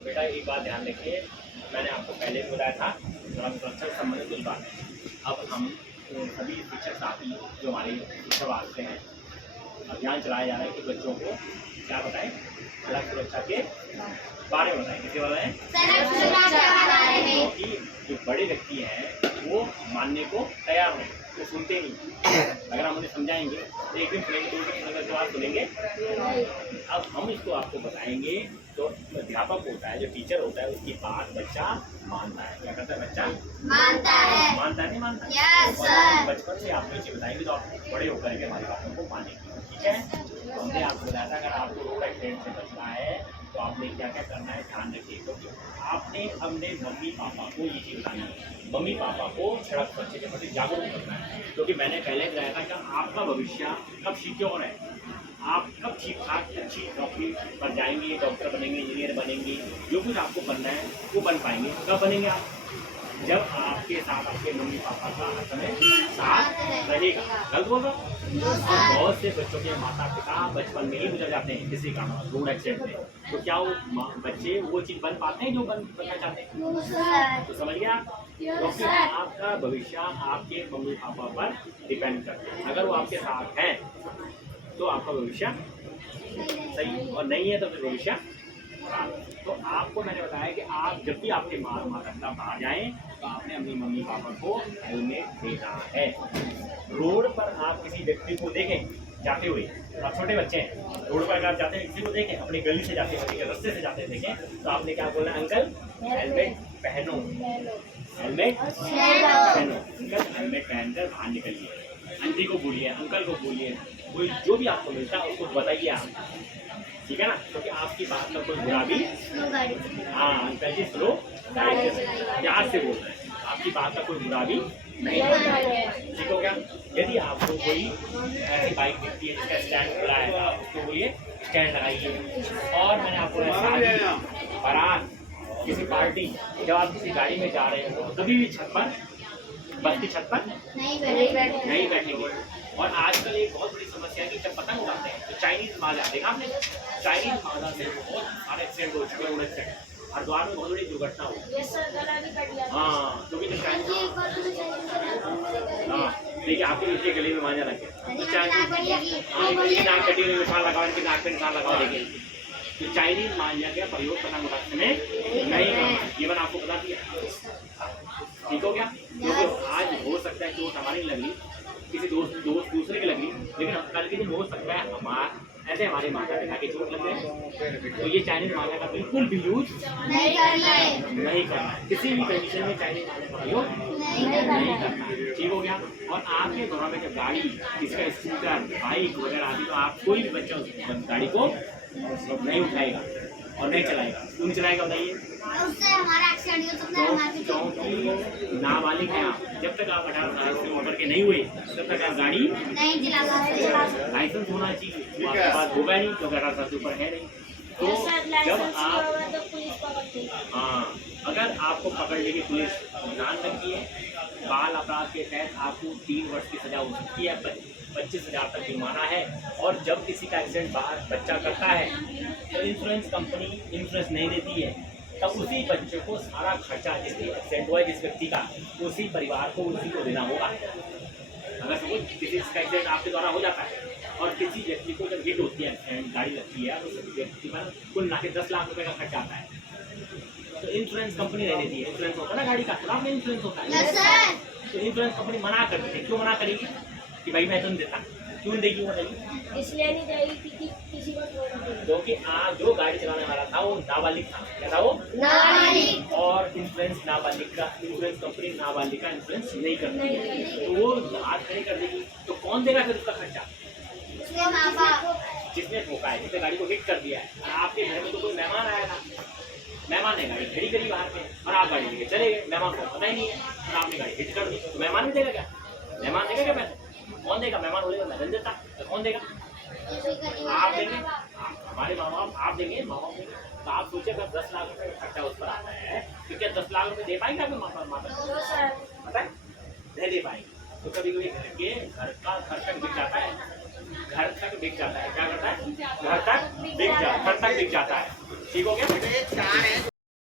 बेटा एक बात ध्यान रखिए, मैंने आपको पहले भी बताया था सड़क सुरक्षा से संबंधित कुछ बातें। अब हम सभी शिक्षक साथी जो हमारे शिक्षा विभाग से हैं, अभियान चलाया जा रहा है कि बच्चों को क्या बताएं, सड़क सुरक्षा के बारे में बताएं। किसके बारे में? सड़क सुरक्षा के बारे में। क्योंकि जो बड़े व्यक्ति हैं वो मानने को तैयार हैं, वो सुनते नहीं। अगर हम उन्हें समझाएंगे तो एक दिन सुनेंगे, 2 दिन सुनेंगे, बाद सुनेंगे। अब हम इसको आपको बताएंगे तो अध्यापक होता है, जो टीचर होता है, उसकी बात बच्चा मानता है। क्या करता है बच्चा? मानता है। मानता है नहीं मानता? Yes sir. बचपन से आपको ये चीज बताएंगे तो आप बड़े होकर के हमारी बातों को मानेंगे। ठीक है, तो हमने आपको बताया था अगर आपको रोड एक्सीडेंट से बचना है तो आपने क्या क्या करना है, ध्यान रखिए। क्योंकि आपने अपने मम्मी पापा को ये चीज बतानी है, मम्मी पापा को सड़क सुरक्षा के प्रति जागरूक करना है। क्योंकि मैंने पहले बताया था कि आपका भविष्य कब सिक्योर है, आप कब ठीक ठाक अच्छी नौकरी पर जाएंगे, डॉक्टर बनेंगे, इंजीनियर बनेंगे, जो कुछ आपको बनना है वो बन पाएंगे। कब बनेंगे आप? जब आपके साथ आपके मम्मी पापा का हर समय साथ रहेगा। गलत होगा? और बहुत से बच्चों के माता पिता बचपन में ही गुजर जाते हैं किसी का रोड एक्सीडेंट में। तो क्या वो बच्चे वो चीज़ बन पाते हैं जो बनना चाहते हैं? तो समझ गया आप? क्योंकि आपका भविष्य आपके मम्मी पापा पर डिपेंड करता है। अगर वो आपके साथ हैं तो आपका भविष्य सही, और नहीं है तो फिर भविष्य खराब। तो आपको मैंने बताया कि आप जब भी आपके माता पिता बाहर जाएं तो आपने अपनी मम्मी पापा को हेलमेट देना है। रोड पर आप किसी व्यक्ति को देखें जाते हुए, आप छोटे बच्चे हैं, रोड पर अगर आप जाते हैं किसी को देखें, अपनी गली से जाते हैं, रास्ते से जाते हैं देखें, तो आपने क्या बोलना है? अंकल हेलमेट पहनो, हेलमेट पहनो। अंकल हेलमेट पहनकर बाहर निकलिए। आंटी को बोलिए, अंकल को बोलिए, कोई जो भी आपको मिलता है उसको बताइए आप। ठीक है ना? क्योंकि आपकी बात का कोई बुरा भी, हाँ अंकल जी स्लो प्यार से बोल रहे हैं, आपकी बात का कोई बुरा भी नहीं है। ठीक हो गया? यदि आपको कोई ऐसी बाइक दिखती है जिसका स्टैंड खुला है, आप उसको बोलिए स्टैंड लगाइए। और मैंने आपको बारात, किसी पार्टी, जब आप किसी गाड़ी में जा रहे हो तो कभी भी छत पर, बस की छत पर नहीं बैठेंगे। और आजकल एक बहुत बड़ी समस्या है कि जब पतंग उड़ाते हैं तो चाइनीज माजा, देखा आपने? चाइनीज माजा से बहुत सारे एक्सीडेंट हो चुके हैं, उड़े एक्सीडेंट। हरिद्वार में बहुत बड़ी दुर्घटना हुई। हाँ, क्योंकि तो चाइनीज, हाँ देखिए आपके नीचे गले में माजा रखे, तो चाइनीज नाक कटी हुई निशान लगाओ, इनके नाक पे निशान लगाओ। देखिए तो चाइनीज माजा का प्रयोग पतंग उड़ाने में नहीं करना, ये मैंने आपको बता दिया। ठीक हो गया? क्योंकि आज हो सकता है चोट हमारी लगी, किसी दोस्त दूसरे की लगी, लेकिन कल के दिन हो सकता है हमारे माता पिता की चोट लग जाए। तो ये चाइनीज माजा का बिल्कुल भी यूज नहीं करना है। किसी भी कंडीशन में चाइनीज माजा का यूज नहीं करना है। ठीक हो गया? और आपके घरों में जब गाड़ी, इसका स्कूटर, बाइक वगैरह आती तो आप कोई भी बच्चा उस गाड़ी को नहीं उठाएगा और नहीं चलाएगा। क्यों नहीं चलाएगा बताइए? क्योंकि नाबालिग हैं आप। जब तक आप 18 साल से ऊपर के नहीं हुए तब तक आप गाड़ी नहीं चला सकते। लाइसेंस होना चाहिए, आपके पास होगा नहीं क्योंकि 18 साल से ऊपर है नहीं। तो जब आप, हाँ अगर आपको पकड़ लेगी पुलिस, ध्यान रखिए बाल अपराध के तहत आपको 3 वर्ष की सजा हो सकती है, 25,000 तक जुर्माना है। और जब किसी का एक्सीडेंट बाहर बच्चा करता है तो इंश्योरेंस कंपनी इंश्योरेंस नहीं देती है, तब उसी बच्चे को सारा खर्चा जिसकी एक्सीडेंट हुआ है जिस व्यक्ति का, उसी परिवार को उसी को देना होगा। अगर सपोज किसी का एक्सीडेंट आपके द्वारा हो जाता है और किसी व्यक्ति को जब हिट होती है, एक्सीडेंट गाड़ी लगती है, तो उस व्यक्ति पर कुल ना के 10 लाख रुपए का खर्चा आता है। तो इंश्योरेंस कंपनी नहीं देती है। इंश्योरेंस होता है ना गाड़ी का, तो आपने इंश्योरेंस होता है, तो इंश्योरेंस कंपनी मना करती है। क्यों मना करेगी कि भाई मैं तो नहीं देता? क्यों देगी बताइए? इसलिए नहीं देगी कि किसी को, क्योंकि आप जो गाड़ी चलाने वाला था वो नाबालिग था। क्या था वो? नाबालिग। और इंश्योरेंस नाबालिग का, इंश्योरेंस कंपनी नाबालिग का इंश्योरेंस नहीं करती है, तो वो हाथ खड़ी कर देगी। तो कौन देगा फिर उसका खर्चा? जिसने ठोका है, जिसने गाड़ी को हिट कर दिया है। आपके घर में तो कोई मेहमान आया था, मेहमान ने गाड़ी खड़ी करी बाहर पे और आप गाड़ी लेके चले गए, मेहमान को पता ही नहीं है और आपने गाड़ी हिट कर दी, तो मेहमान नहीं देगा क्या? मेहमान देगा क्या पैसे? कौन देगा? मेहमान बोलेगा मैं नहीं देता, तो कौन देगा? आप देंगे, हमारे माँ बाप आप देंगे, माँ बाप देंगे। तो आप सोचिए अगर 10 लाख रुपये खर्चा उस पर आता है तो क्या 10 लाख रुपये दे पाएंगे आपके माता पता है? नहीं दे पाएंगे। तो कभी कभी घर का घर तक बिक जाता है, घर तक बिक जाता है। क्या करता है? घर तक बिक जाता है। ठीक हो गया?